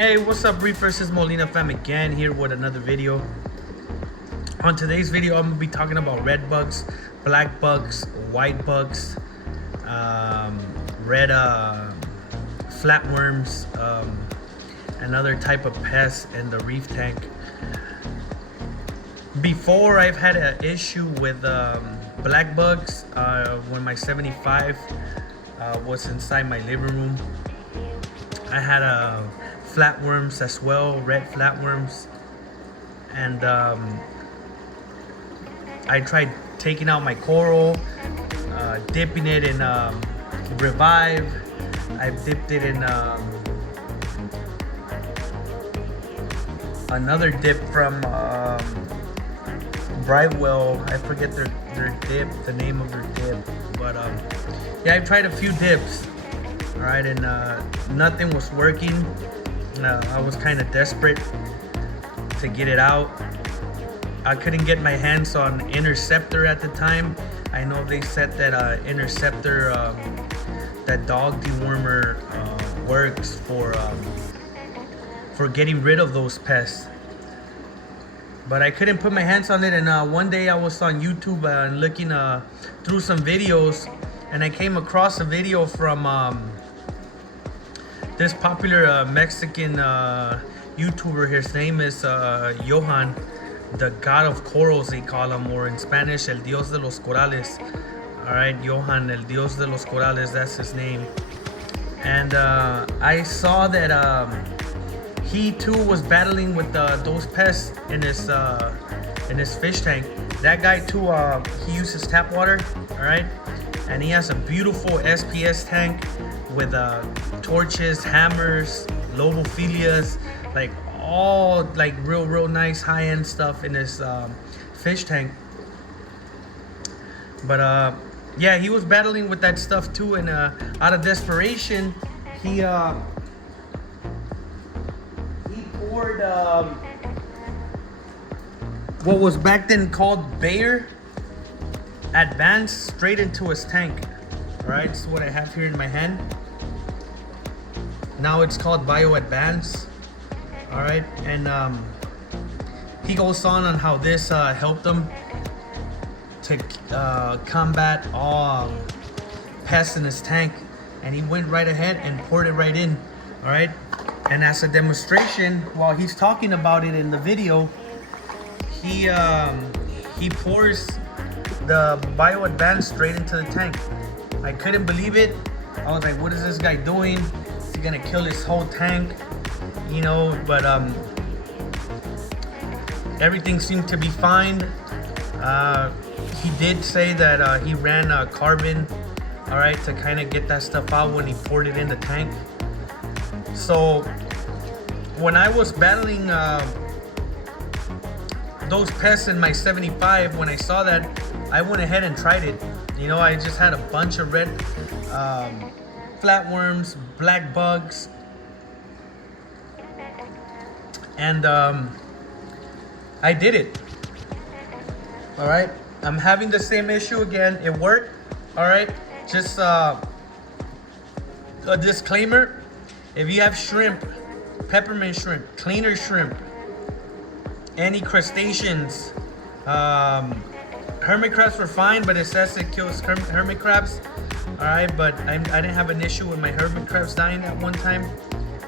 Hey, what's up, Reef versus Molina fam? Again here with another video. On today's video, I'm gonna be talking about red bugs, black bugs, white bugs, red flatworms, another type of pest in the reef tank. Before, I've had an issue with black bugs when my 75 was inside my living room. I had flatworms as well, red flatworms, and I tried taking out my coral, dipping it in Revive. I've dipped it in another dip from Brightwell. I forget their dip, the name of their dip, but yeah, I've tried a few dips, all right, and nothing was working. I was kind of desperate to get it out. I couldn't get my hands on Interceptor at the time. I know they said that Interceptor, that dog dewormer, works for getting rid of those pests. But I couldn't put my hands on it, and one day I was on YouTube and looking through some videos, and I came across a video from this popular Mexican YouTuber. His name is Johan, the God of Corals, they call him, or in Spanish, El Dios de los Corales. All right, Johan, El Dios de los Corales, that's his name. And I saw that he too was battling with those pests in his fish tank. That guy too, he uses tap water, all right, and he has a beautiful SPS tank with torches, hammers, lobophilias, like all like real nice high-end stuff in his fish tank. But yeah, he was battling with that stuff too, and out of desperation, he poured what was back then called BioAdvanced straight into his tank. All right, this is what I have here in my hand. Now it's called BioAdvanced. All right, and he goes on how this helped him to combat all pests in his tank, and he went right ahead and poured it right in. All right, and as a demonstration, while he's talking about it in the video, he pours the BioAdvanced straight into the tank. I couldn't believe it. I was like, what is this guy doing? Is he gonna kill his whole tank? You know, but everything seemed to be fine. He did say that he ran carbon, all right, to kind of get that stuff out when he poured it in the tank. So when I was battling those pests in my 75, when I saw that, I went ahead and tried it. You know, I just had a bunch of red flatworms, black bugs, and I did it. All right, I'm having the same issue again. It worked. All right, just a disclaimer: if you have shrimp, peppermint shrimp, cleaner shrimp, any crustaceans, hermit crabs were fine, but it says it kills hermit crabs. All right, but I didn't have an issue with my hermit crabs dying at one time.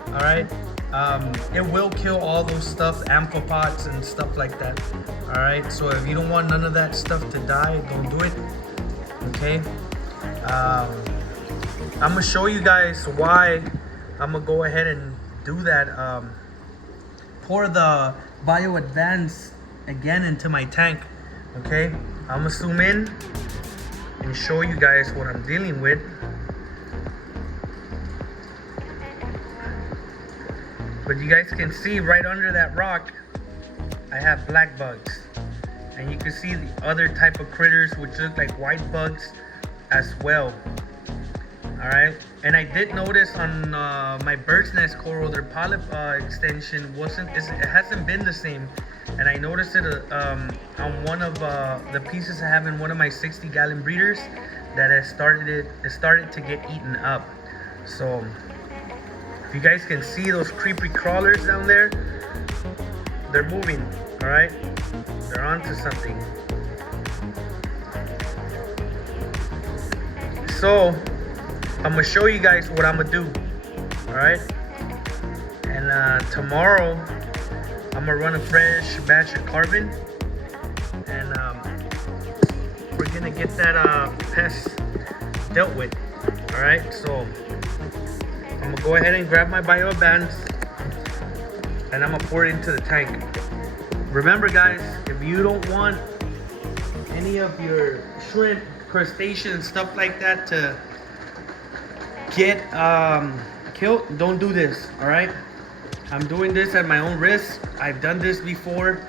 All right, it will kill all those stuff, amphipods and stuff like that. All right, so if you don't want none of that stuff to die, don't do it. Okay, I'm gonna show you guys why. I'm gonna go ahead and do that. Pour the BioAdvanced again into my tank. Okay, I'm gonna zoom in and show you guys what I'm dealing with. But you guys can see right under that rock, I have black bugs, and you can see the other type of critters which look like white bugs as well. All right, and I did notice on my bird's nest coral, their polyp extension it hasn't been the same, and I noticed it on one of the pieces I have in one of my 60-gallon breeders that it started to get eaten up. So If you guys can see those creepy crawlers down there, they're moving, all right? They're onto something. So, I'm gonna show you guys what I'm gonna do, all right? And tomorrow, I'm gonna run a fresh batch of carbon, and we're gonna get that pest dealt with, all right? So, I'm gonna go ahead and grab my BioAdvanced, and I'm gonna pour it into the tank. Remember guys, if you don't want any of your shrimp, crustaceans, stuff like that to get killed, don't do this, all right? I'm doing this at my own risk. I've done this before,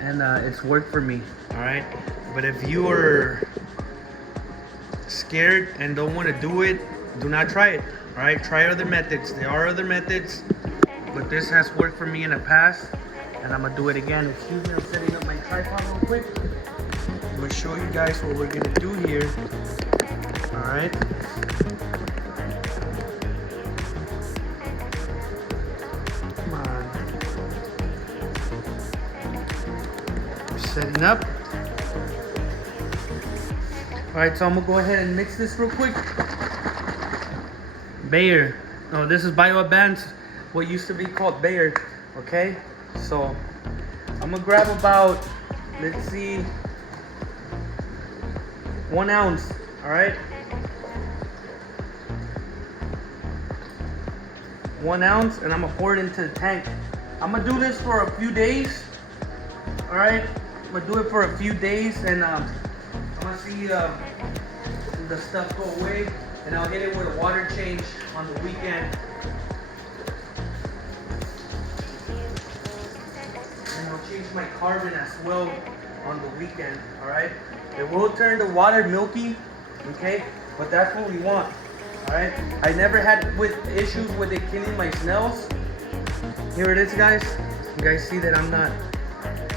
and it's worked for me, all right? But if you are scared and don't want to do it, do not try it, all right? Try other methods. There are other methods, but this has worked for me in the past, and I'm gonna do it again. Excuse me, I'm setting up my tripod real quick. I'm gonna show you guys what we're gonna do here, all right? Come on. Setting up. All right, so I'm gonna go ahead and mix this real quick. Bayer. No, this is BioAdvanced, what used to be called Bayer, okay? So I'm gonna grab about, let's see, 1 ounce, all right? 1 ounce, and I'm gonna pour it into the tank. I'm gonna do this for a few days, all right? I'm gonna do it for a few days, and I'm gonna see the stuff go away, and I'll hit it with a water change on the weekend. And I'll change my carbon as well on the weekend, all right? It will turn the water milky, okay? But that's what we want, all right? I never had issues with it killing my snails. Here it is, guys. You guys see that I'm not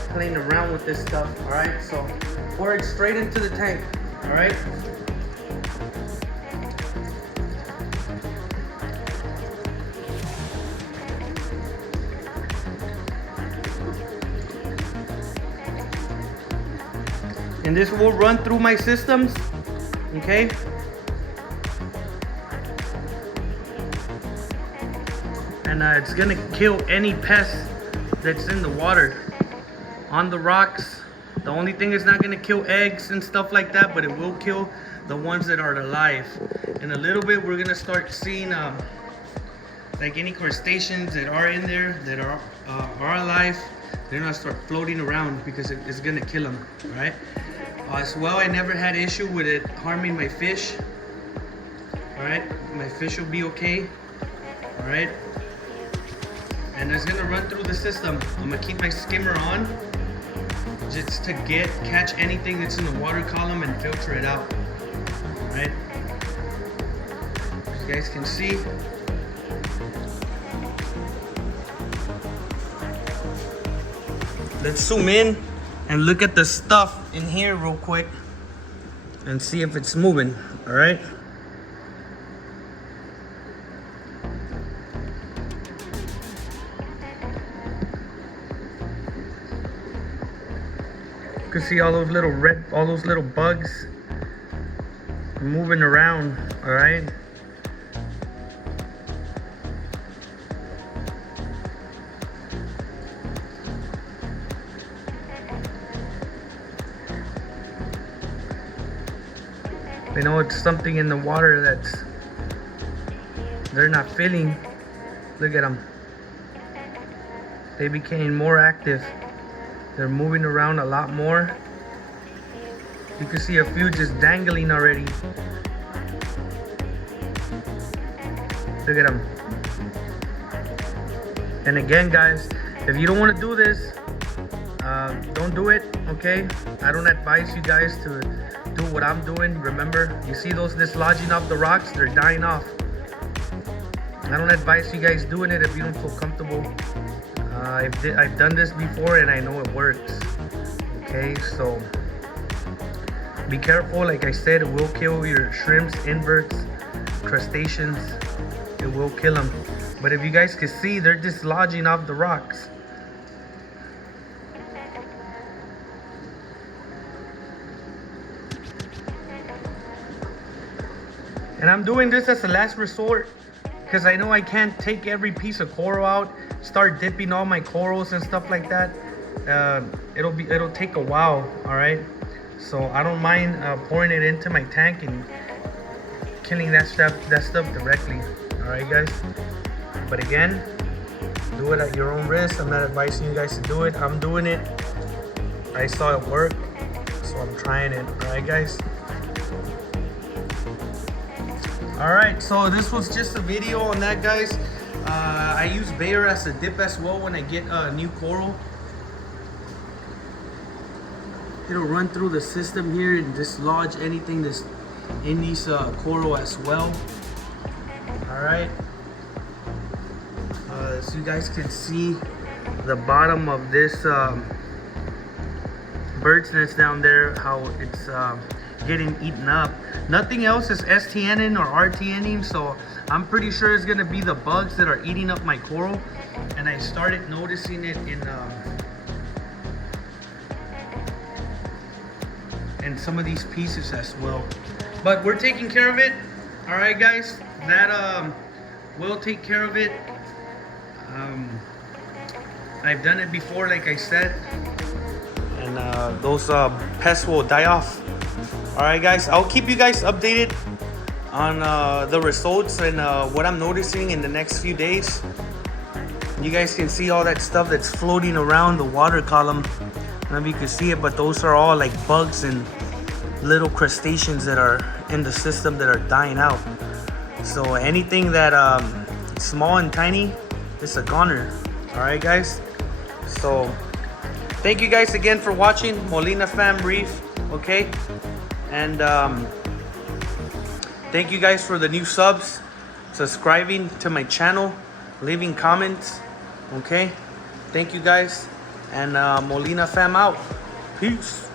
playing around with this stuff, all right? So pour it straight into the tank, all right? And this will run through my systems, okay? And it's gonna kill any pest that's in the water. On the rocks, the only thing is not gonna kill eggs and stuff like that, but it will kill the ones that are alive. In a little bit, we're gonna start seeing like any crustaceans that are in there that are alive. They're gonna start floating around because it's gonna kill them, right? As well, I never had issue with it harming my fish. All right, my fish will be okay. All right, and it's gonna run through the system. I'm gonna keep my skimmer on just to catch anything that's in the water column and filter it out. All right, as you guys can see. Let's zoom in and look at the stuff in here real quick and see if it's moving, all right? You can see all those little bugs moving around, all right? You know, it's something in the water they're not feeling. Look at them. They became more active. They're moving around a lot more. You can see a few just dangling already. Look at them. And again, guys, if you don't want to do this, don't do it, okay? I don't advise you guys to do what I'm doing. Remember, you see those dislodging off the rocks? They're dying off. I don't advise you guys doing it if you don't feel comfortable. I've done this before and I know it works. Okay, so be careful. Like I said, it will kill your shrimps, inverts, crustaceans. It will kill them. But if you guys can see, they're dislodging off the rocks. And I'm doing this as a last resort because I know I can't take every piece of coral out, start dipping all my corals and stuff like that. It'll take a while, all right? So I don't mind pouring it into my tank and killing that stuff directly, all right, guys? But again, do it at your own risk. I'm not advising you guys to do it. I'm doing it. I saw it work, so I'm trying it, all right, guys? All right, so this was just a video on that, guys. I use Bayer as a dip as well when I get new coral. It'll run through the system here and dislodge anything that's in these coral as well. All right. So you guys can see the bottom of this bird's nest down there, how it's getting eaten up. Nothing else is STNing or RTNing, so I'm pretty sure it's gonna be the bugs that are eating up my coral. And I started noticing it in some of these pieces as well. But we're taking care of it. All right, guys, that will take care of it. I've done it before, like I said, and those pests will die off. All right, guys, I'll keep you guys updated on the results and what I'm noticing in the next few days. You guys can see all that stuff that's floating around the water column. I don't know if you can see it, but those are all like bugs and little crustaceans that are in the system that are dying out. So anything that small and tiny, it's a goner. All right, guys, so thank you guys again for watching Molina Fam Reef. Okay, and thank you guys for the new subs, subscribing to my channel, leaving comments. Okay, thank you guys, and Molina Fam out. Peace.